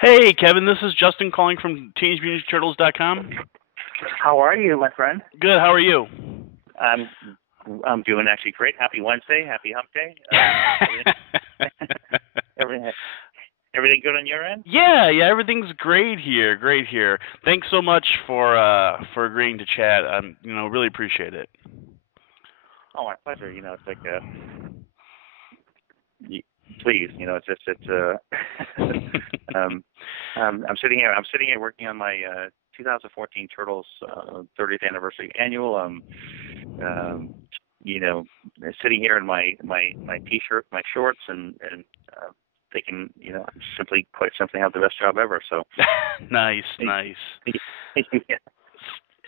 Hey, Kevin, this is Justin calling from TeenageMutantNinjaTurtles.com. How are you, my friend? Good, how are you? I'm I'm doing actually great. Happy Wednesday. Happy Hump Day. Everything, everything good on your end? Yeah, everything's great here, great here. Thanks so much for agreeing to chat. Really appreciate it. Oh, my pleasure. It's like please. I'm sitting here. I'm sitting here working on my 2014 Turtles 30th anniversary annual. Sitting here in my t-shirt, my shorts, and thinking, simply quite simply have the best job ever. So Nice. yeah.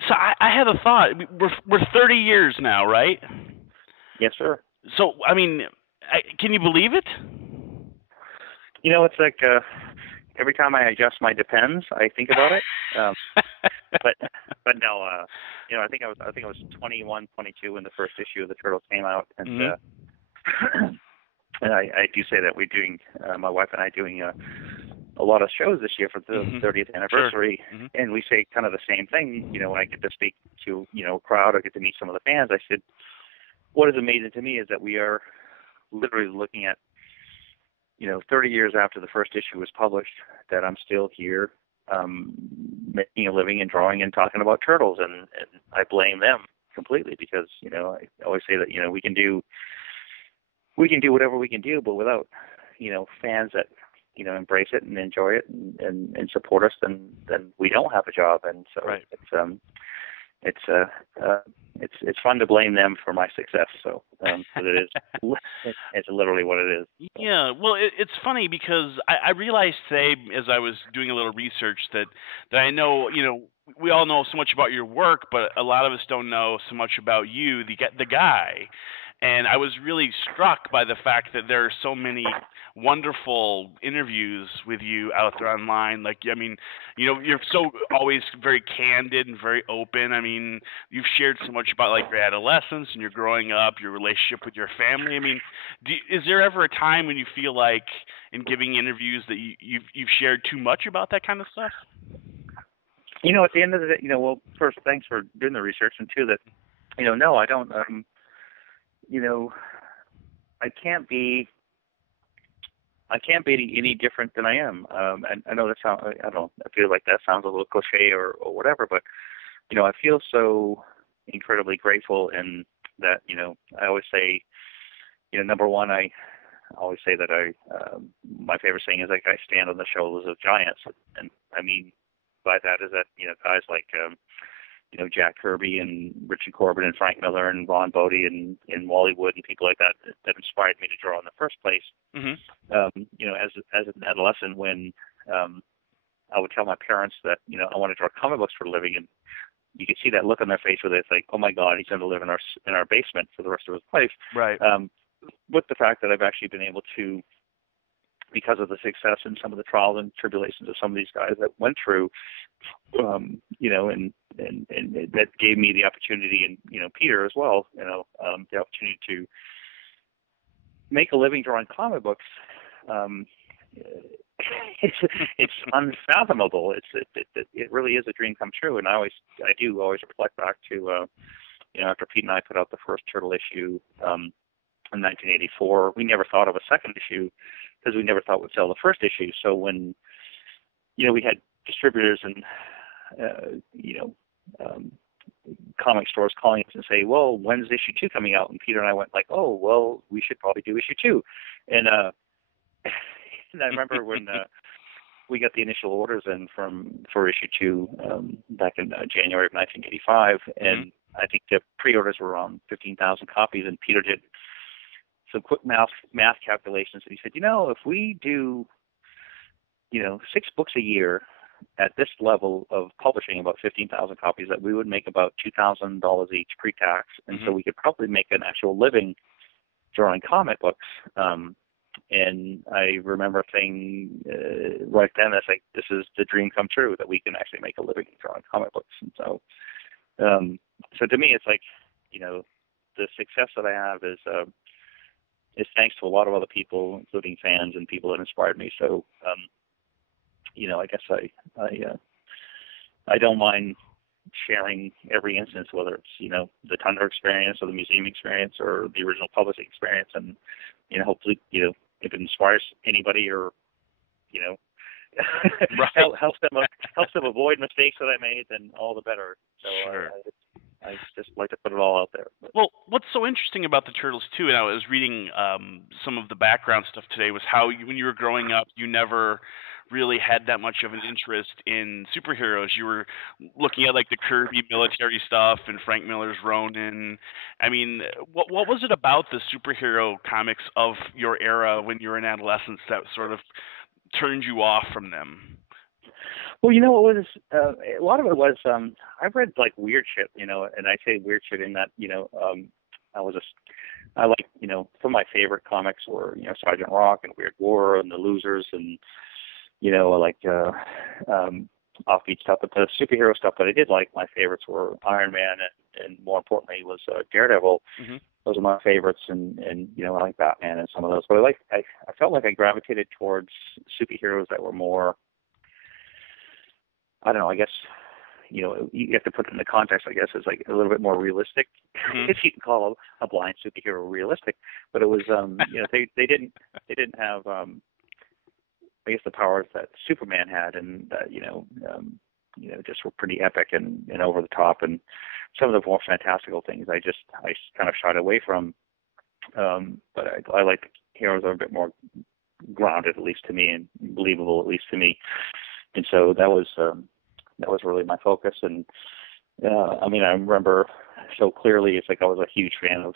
So I had a thought. We're 30 years now, right? Yes, sir. So can you believe it? It's like every time I adjust my Depends, I think about it. But no, I think I was 21, 22 when the first issue of the Turtles came out, and and I do say that we're doing, my wife and I doing a lot of shows this year for the 30th anniversary, Sure. and we say kind of the same thing. When I get to speak to a crowd or get to meet some of the fans, I said, what is amazing to me is that we are literally looking at 30 years after the first issue was published, that I'm still here making a living and drawing and talking about turtles, and I blame them completely because I always say that we can do whatever we can do, but without fans that embrace it and enjoy it and support us, then we don't have a job. And so right. It's fun to blame them for my success. So it is it's literally what it is. Yeah, well, it's funny because I realized today, as I was doing a little research, that I know, we all know so much about your work, but a lot of us don't know so much about you, the guy. And I was really struck by the fact that there are so many wonderful interviews with you out there online. You're so always very candid and very open. You've shared so much about your adolescence and your growing up, your relationship with your family. Is there ever a time when you feel like in giving interviews that you've shared too much about that kind of stuff? At the end of the day, well, first, thanks for doing the research, and two, that, no, I don't, I can't be any different than I am. And I know that sounds, I feel like that sounds a little cliche or whatever, but, I feel so incredibly grateful, and that, I always say, number one, I always say that my favorite saying is I stand on the shoulders of giants. And I mean by that is that, guys like, Jack Kirby and Richard Corbin and Frank Miller and Ron Bodie and Wally Wood and people like that inspired me to draw in the first place. As an adolescent, when I would tell my parents that I want to draw comic books for a living, and you could see that look on their face where it's like, oh my God, he's going to live in our basement for the rest of his life. Right. With the fact that I've actually been able to, because of the success and some of the trials and tribulations of some of these guys that went through, and that gave me the opportunity, and Peter as well, the opportunity to make a living drawing comic books. It's unfathomable. It really is a dream come true, and I do always reflect back to after Pete and I put out the first Turtle issue in 1984, we never thought of a second issue because we never thought we'd sell the first issue. So when we had distributors and comic stores calling us and say, well, when's issue 2 coming out? And Peter and I went like, oh, well, we should probably do issue 2. And and I remember when we got the initial orders in for issue 2 back in January of 1985, and I think the pre-orders were around 15,000 copies, and Peter did some quick math calculations, and he said, if we do 6 books a year at this level of publishing, about 15,000 copies, that we would make about $2,000 each pre-tax, and so we could probably make an actual living drawing comic books. And I remember saying right then, I was like, this is the dream come true, that we can actually make a living drawing comic books. And so, so to me, it's like, the success that I have is thanks to a lot of other people, including fans and people that inspired me. So I guess I don't mind sharing every instance, whether it's the Tundra experience or the museum experience or the original publishing experience, and hopefully if it inspires anybody or Right. helps them avoid mistakes that I made, then all the better. So Sure. I just like to put it all out there. But, Well, what's so interesting about the turtles too, and I was reading some of the background stuff today, was how when you were growing up, you never really had that much of an interest in superheroes. You were looking at like the Kirby military stuff and Frank Miller's Ronin. I mean, what was it about the superhero comics of your era when you were in adolescence that sort of turned you off from them? well, it was a lot of it was I've read like weird shit, and I say weird shit in that I like some of my favorite comics were Sergeant Rock and Weird War and the Losers and like offbeat stuff. But the superhero stuff that I did like, my favorites were Iron Man and more importantly was Daredevil. Hmm. Those are my favorites, and I like Batman and some of those. But I felt like I gravitated towards superheroes that were more, I don't know, I guess you have to put it in the context. I guess is like a little bit more realistic, Hmm. if you can call a blind superhero realistic. But it was they didn't have I guess the powers that Superman had, and just were pretty epic and over the top, and some of the more fantastical things I kind of shied away from. But I like heroes that are a bit more grounded, at least to me, and believable, at least to me. And so that was really my focus. And I remember so clearly. It's like I was a huge fan of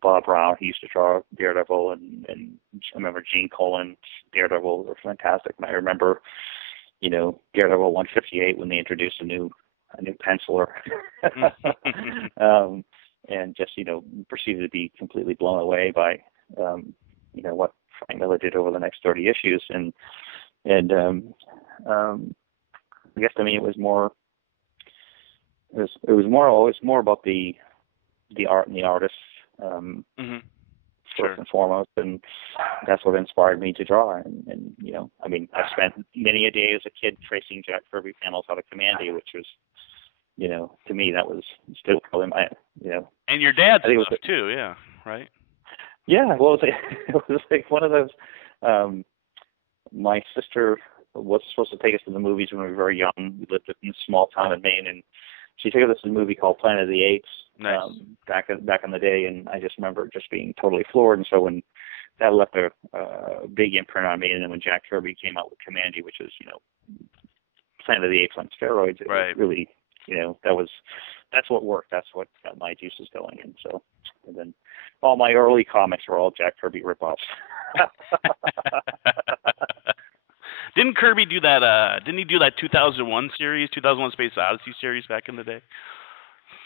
Bob Brown. He used to draw Daredevil, and I remember Gene Colan's Daredevil were fantastic. And I remember Daredevil 158 when they introduced a new penciler, and just proceeded to be completely blown away by what Frank Miller did over the next 30 issues. And I guess to me it was more. It was more about the art and the artists, Hmm. Sure. first and foremost, and that's what inspired me to draw. And I spent many a day as a kid tracing Jack Kirby panels out of Commandy, which was, to me that was still probably my, And your dad's I think it was stuff too, yeah, right? yeah, well, it was like one of those. My sister was supposed to take us to the movies when we were very young. We lived in a small town in Maine, and she took us to a movie called Planet of the Apes. Nice. Back in the day, and I just remember just being totally floored. And so when that left a big imprint on me, and then when Jack Kirby came out with Commandy, which is Planet of the Apes on steroids, it Right. was really that's what worked. That's what got my juices going. And so, and then all my early comics were all Jack Kirby ripoffs. Didn't Kirby do that? Didn't he do that 2001 series, 2001 Space Odyssey series back in the day?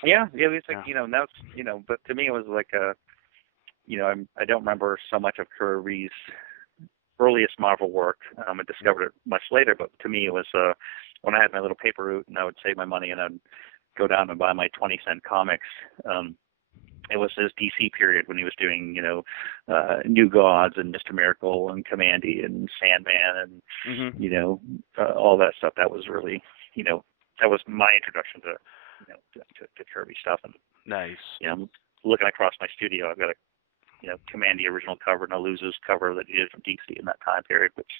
Yeah, it's like Yeah. now but to me it was like I don't remember so much of Kirby's earliest Marvel work. I discovered it much later, but to me it was when I had my little paper route and I would save my money and I'd go down and buy my 20-cent comics. It was his DC period when he was doing, New Gods and Mr. Miracle and Commandy and Sandman and, Hmm. all that stuff. That was really, that was my introduction to, to Kirby stuff. And, Nice. I'm looking across my studio. I've got a, Commandy original cover and a Losers cover that he did from DC in that time period, which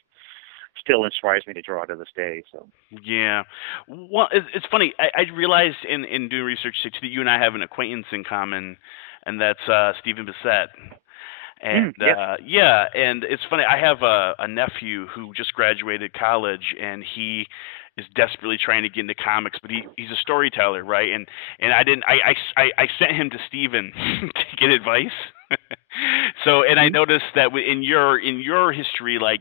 still inspires me to draw to this day. So Yeah. Well, it's funny. I realized in doing research that you and I have an acquaintance in common, and that's Stephen Bissett. And yes. yeah, and it's funny. I have a nephew who just graduated college, and he is desperately trying to get into comics, but he's a storyteller, right? And I sent him to Stephen to get advice. So, and I noticed that in your history, like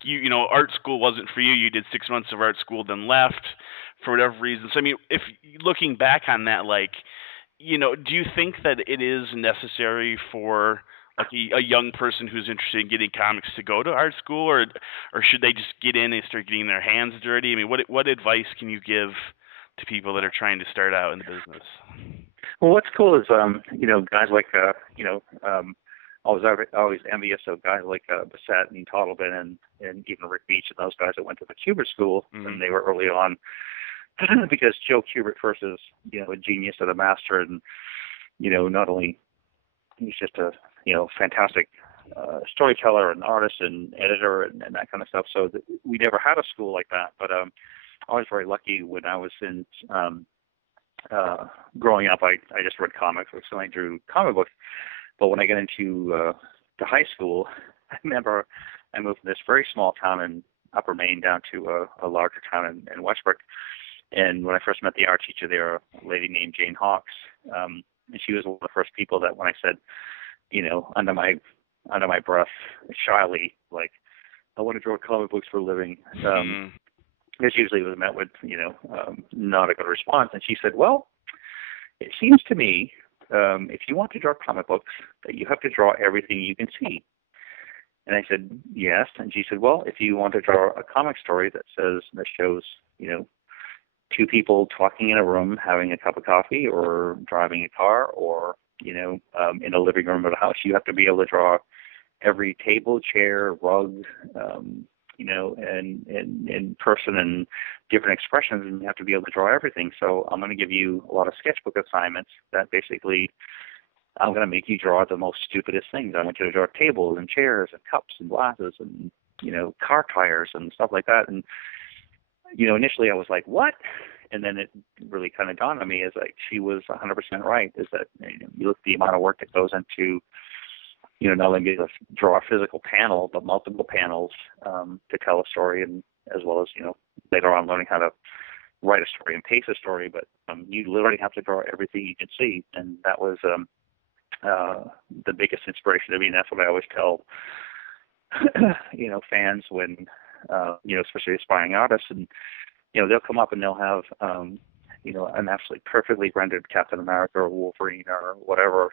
art school wasn't for you. You did 6 months of art school, then left for whatever reason. So, I mean, if looking back on that, like, do you think that it is necessary for like a young person who's interested in getting comics to go to art school, or should they just get in and start getting their hands dirty? I mean, what advice can you give to people that are trying to start out in the business? Well, what's cool is guys like always envious of guys like Bissett and Toddleben and even Rick Beach and those guys that went to the Kubert school and they were early on, because Joe Kubert first is a genius and a master, and not only he's just a fantastic storyteller and artist and editor and that kind of stuff. So we never had a school like that, but I was very lucky when I was in growing up. I just read comics, so I drew comic books. But when I got into to high school, I remember I moved from this very small town in Upper Maine down to a larger town in Westbrook. And when I first met the art teacher there, a lady named Jane Hawks, and she was one of the first people that when I said, under my breath, shyly, like, I want to draw comic books for a living, this usually was met with, not a good response. And she said, well, it seems to me, if you want to draw comic books, that you have to draw everything you can see. And I said, yes. And she said, well, if you want to draw a comic story that shows, two people talking in a room, having a cup of coffee or driving a car or, in a living room of a house, you have to be able to draw every table, chair, rug, and person and different expressions, and you have to be able to draw everything. So I'm going to give you a lot of sketchbook assignments that basically I'm going to make you draw the most stupidest things. I want you to draw tables and chairs and cups and glasses and, car tires and stuff like that. And, initially I was like, what? And then it really kind of dawned on me is like, she was 100% right, is that you look at the amount of work that goes into, not only being able to draw a physical panel, but multiple panels to tell a story, and as well as, later on learning how to write a story and pace a story. But you literally have to draw everything you can see. And that was the biggest inspiration to me. And that's what I always tell, fans when, especially aspiring artists, and, they'll come up and they'll have, an absolutely perfectly rendered Captain America or Wolverine or whatever,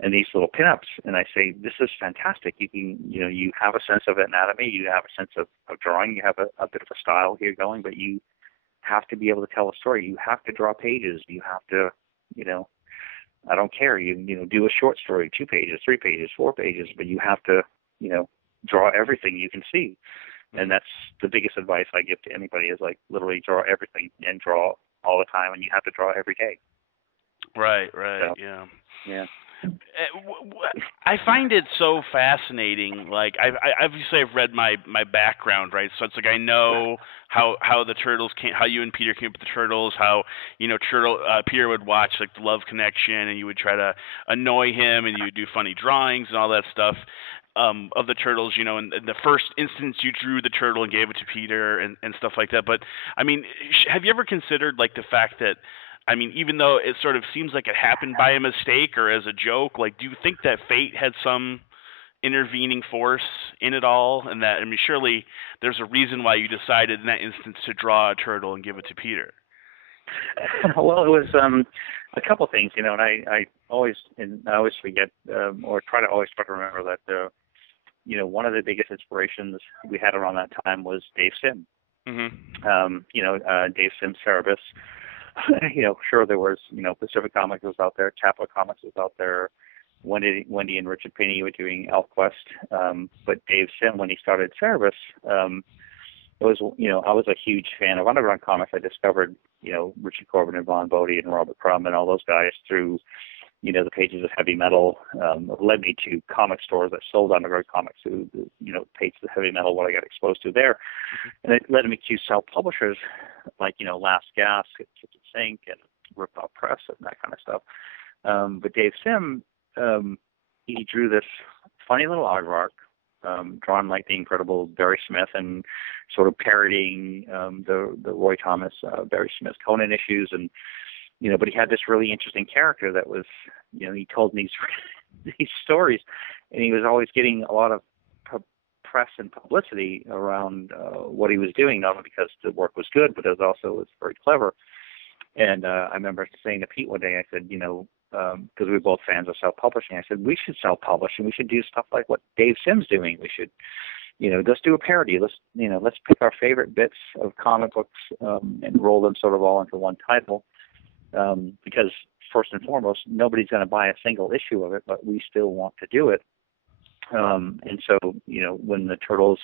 and these little pinups. And I say, this is fantastic. You can, you have a sense of anatomy, you have a sense of drawing, you have a bit of a style here going, but you have to be able to tell a story. You have to draw pages. You have to, I don't care. You do a short story, 2 pages, 3 pages, 4 pages, but you have to, draw everything you can see. And that's the biggest advice I give to anybody is like literally draw everything and draw all the time, and you have to draw every day. Right, So, yeah. I find it so fascinating. Like I obviously I've read my background, right? So it's like I know how the turtles came, how you and Peter came up with the turtles, how Peter would watch like the Love Connection, and you would try to annoy him, and you would do funny drawings and all that stuff. Of the turtles, in the first instance you drew the turtle and gave it to Peter and stuff like that. But I mean, have you ever considered like the fact that, I mean, even though it sort of seems like it happened by a mistake or as a joke, like, do you think that fate had some intervening force in it all? And that, I mean, surely there's a reason why you decided in that instance to draw a turtle and give it to Peter. Well, it was a couple of things, and I always forget or try to remember that one of the biggest inspirations we had around that time was Dave Sim. Dave Sim, Cerebus. Sure there was Pacific Comics was out there, Chapel Comics was out there, Wendy and Richard Pini were doing ElfQuest, but Dave Sim, when he started Cerebus, it was, I was a huge fan of underground comics. I discovered, Richard Corbin and Vaughn Bodie and Robert Crumb and all those guys through, the pages of Heavy Metal. It led me to comic stores that sold underground comics, through the pages of Heavy Metal, what I got exposed to there. And it led me to self-publishers like, Last Gasp, Kitchen Sink, and Rip Off Press and that kind of stuff. But Dave Sim, he drew this funny little aardvark, drawn like the incredible Barry Smith and sort of parodying the Roy Thomas, Barry Smith Conan issues. And, but he had this really interesting character that was, he told these stories, and he was always getting a lot of press and publicity around what he was doing, not only because the work was good, but it also was very clever. And I remember saying to Pete one day, I said, because we were both fans of self-publishing, I said, we should self-publish and we should do stuff like what Dave Sim's doing. We should, let's do a parody. Let's pick our favorite bits of comic books and roll them sort of all into one title. Because first and foremost, nobody's going to buy a single issue of it, but we still want to do it. And so, when the Turtles